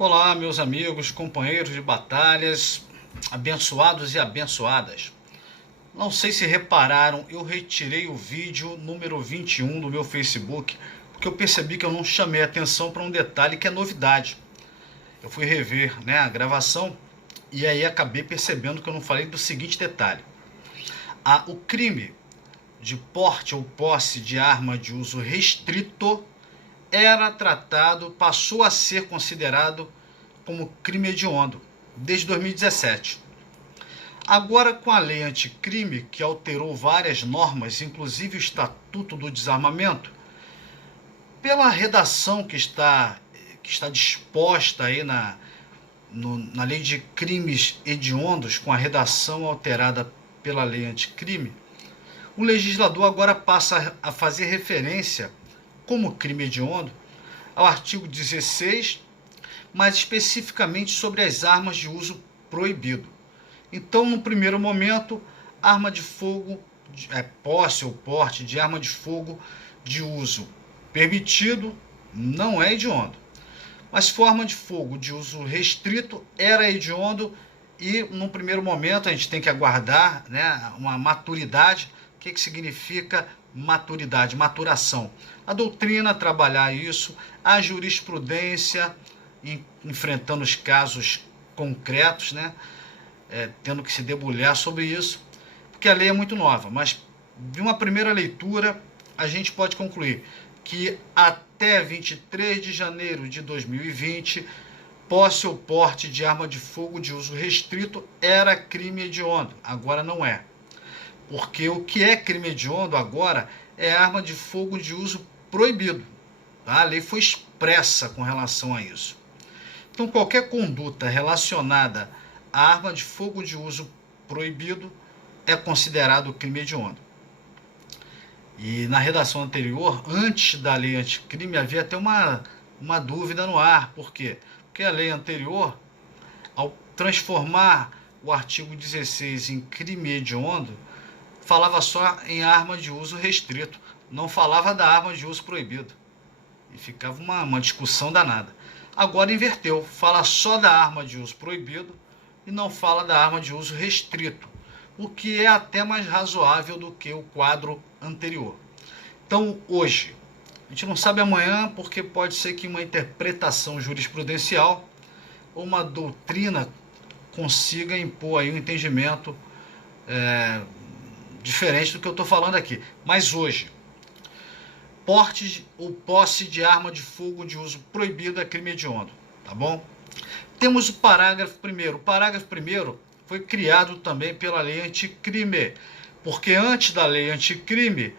Olá, meus amigos, companheiros de batalhas, abençoados e abençoadas. Não sei se repararam, eu retirei o vídeo número 21 do meu Facebook, porque eu percebi que eu não chamei atenção para um detalhe que é novidade. Eu fui rever, a gravação e aí acabei percebendo que eu não falei do seguinte detalhe. O crime de porte ou posse de arma de uso restrito era tratado, passou a ser considerado como crime hediondo desde 2017. Agora, com a lei anticrime, que alterou várias normas, inclusive o Estatuto do Desarmamento, pela redação que está disposta aí na lei de crimes hediondos, com a redação alterada pela lei anticrime, o legislador agora passa a fazer referência, como crime hediondo, ao artigo 16, mas especificamente sobre as armas de uso proibido. Então, no primeiro momento, arma de fogo, posse ou porte de arma de fogo de uso permitido não é hediondo. Mas forma de fogo de uso restrito era hediondo e, no primeiro momento, a gente tem que aguardar uma maturidade. O que significa maturidade? Maturação. A doutrina trabalhar isso, a jurisprudência enfrentando os casos concretos, tendo que se debulhar sobre isso, porque a lei é muito nova, mas de uma primeira leitura a gente pode concluir que até 23 de janeiro de 2020, posse ou porte de arma de fogo de uso restrito era crime hediondo, agora não é. Porque o que é crime hediondo agora é arma de fogo de uso proibido. A lei foi expressa com relação a isso. Então, qualquer conduta relacionada à arma de fogo de uso proibido é considerado crime hediondo. E na redação anterior, antes da lei anticrime, havia até uma dúvida no ar. Por quê? Porque a lei anterior, ao transformar o artigo 16 em crime hediondo, falava só em arma de uso restrito, não falava da arma de uso proibido. E ficava uma discussão danada. Agora inverteu, fala só da arma de uso proibido e não fala da arma de uso restrito, o que é até mais razoável do que o quadro anterior. Então, hoje, a gente não sabe amanhã, porque pode ser que uma interpretação jurisprudencial ou uma doutrina consiga impor aí um entendimento diferente do que eu estou falando aqui. Mas hoje, porte ou posse de arma de fogo de uso proibido é crime hediondo, tá bom? Temos o parágrafo 1º. O parágrafo 1º foi criado também pela lei anticrime, porque antes da lei anticrime,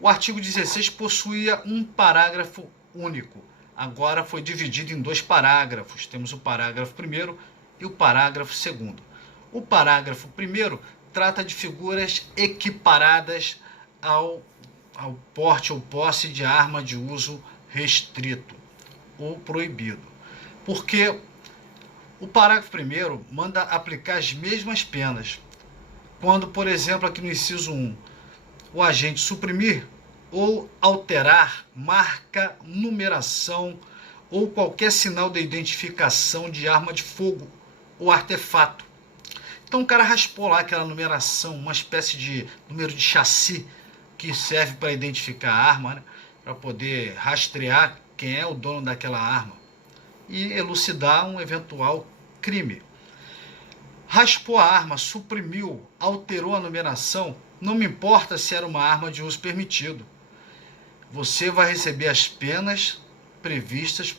o artigo 16 possuía um parágrafo único. Agora foi dividido em 2 parágrafos. Temos o parágrafo 1º e o parágrafo 2º. O parágrafo 1º trata de figuras equiparadas ao porte ou posse de arma de uso restrito ou proibido. Porque o parágrafo 1º manda aplicar as mesmas penas. Quando, por exemplo, aqui no inciso 1, o agente suprimir ou alterar marca, numeração ou qualquer sinal de identificação de arma de fogo ou artefato. Então o cara raspou lá aquela numeração, uma espécie de número de chassi que serve para identificar a arma, para poder rastrear quem é o dono daquela arma e elucidar um eventual crime. Raspou a arma, suprimiu, alterou a numeração, não me importa se era uma arma de uso permitido. Você vai receber as penas previstas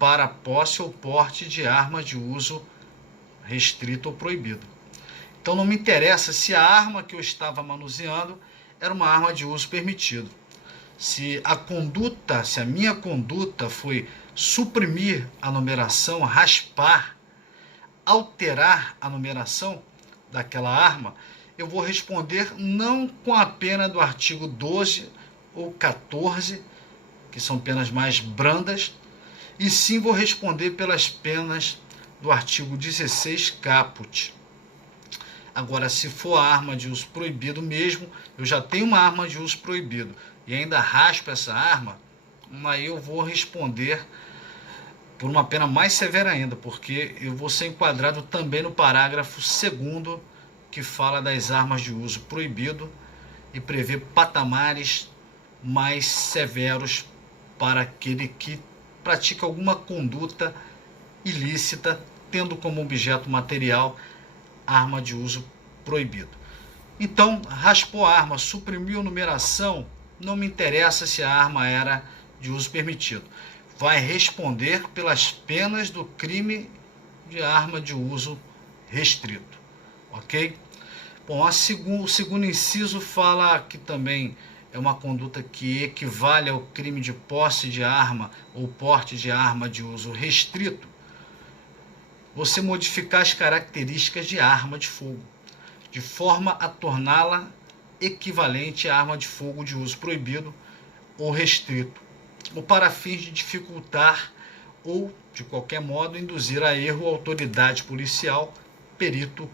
para posse ou porte de arma de uso restrito ou proibido. Então não me interessa se a arma que eu estava manuseando era uma arma de uso permitido. Se a minha conduta foi suprimir a numeração, raspar, alterar a numeração daquela arma, eu vou responder não com a pena do artigo 12 ou 14, que são penas mais brandas, e sim vou responder pelas penas do artigo 16 caput. Agora, se for a arma de uso proibido mesmo, eu já tenho uma arma de uso proibido e ainda raspo essa arma, aí eu vou responder por uma pena mais severa ainda, porque eu vou ser enquadrado também no parágrafo 2º, que fala das armas de uso proibido e prevê patamares mais severos para aquele que pratica alguma conduta ilícita, tendo como objeto material arma de uso proibido. Então, raspou a arma, suprimiu a numeração, não me interessa se a arma era de uso permitido. Vai responder pelas penas do crime de arma de uso restrito. Ok? Bom, o segundo inciso fala que também é uma conduta que equivale ao crime de posse de arma ou porte de arma de uso restrito. Você modificar as características de arma de fogo, de forma a torná-la equivalente à arma de fogo de uso proibido ou restrito, ou para fins de dificultar ou, de qualquer modo, induzir a erro a autoridade policial, perito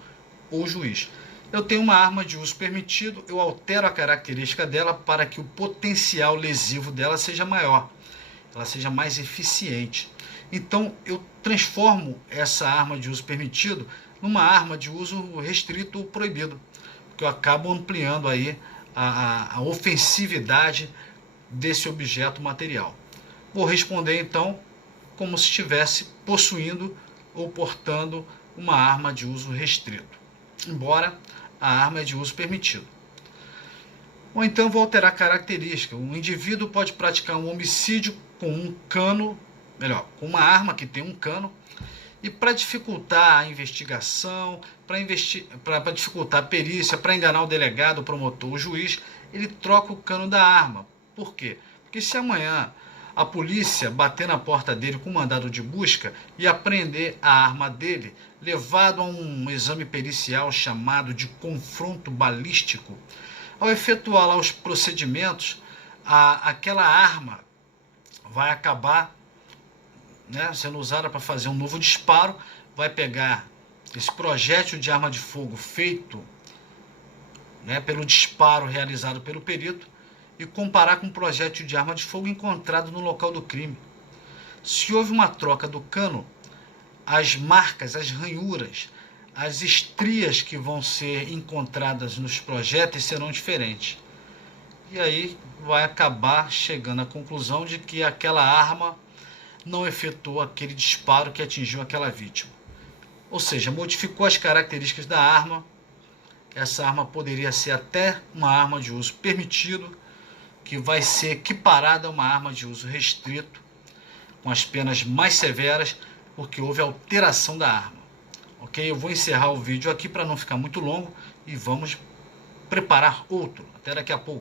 ou juiz. Eu tenho uma arma de uso permitido, eu altero a característica dela para que o potencial lesivo dela seja maior, ela seja mais eficiente. Então, eu transformo essa arma de uso permitido numa arma de uso restrito ou proibido, porque eu acabo ampliando aí a ofensividade desse objeto material. Vou responder então como se estivesse possuindo ou portando uma arma de uso restrito, embora a arma é de uso permitido. Ou então vou alterar a característica. Um indivíduo pode praticar um homicídio com um cano, com uma arma que tem um cano, e para dificultar a investigação, para dificultar a perícia, para enganar o delegado, o promotor, o juiz, ele troca o cano da arma. Por quê? Porque se amanhã a polícia bater na porta dele com mandado de busca e apreender a arma dele, levado a um exame pericial chamado de confronto balístico, ao efetuar lá os procedimentos, aquela arma vai acabar sendo usada para fazer um novo disparo, vai pegar esse projétil de arma de fogo feito pelo disparo realizado pelo perito e comparar com um projétil de arma de fogo encontrado no local do crime. Se houve uma troca do cano, as marcas, as ranhuras, as estrias que vão ser encontradas nos projéteis serão diferentes. E aí vai acabar chegando à conclusão de que aquela arma não efetuou aquele disparo que atingiu aquela vítima. Ou seja, modificou as características da arma. Essa arma poderia ser até uma arma de uso permitido, que vai ser equiparada a uma arma de uso restrito, com as penas mais severas, porque houve alteração da arma. Ok? Eu vou encerrar o vídeo aqui para não ficar muito longo e vamos preparar outro. Até daqui a pouco.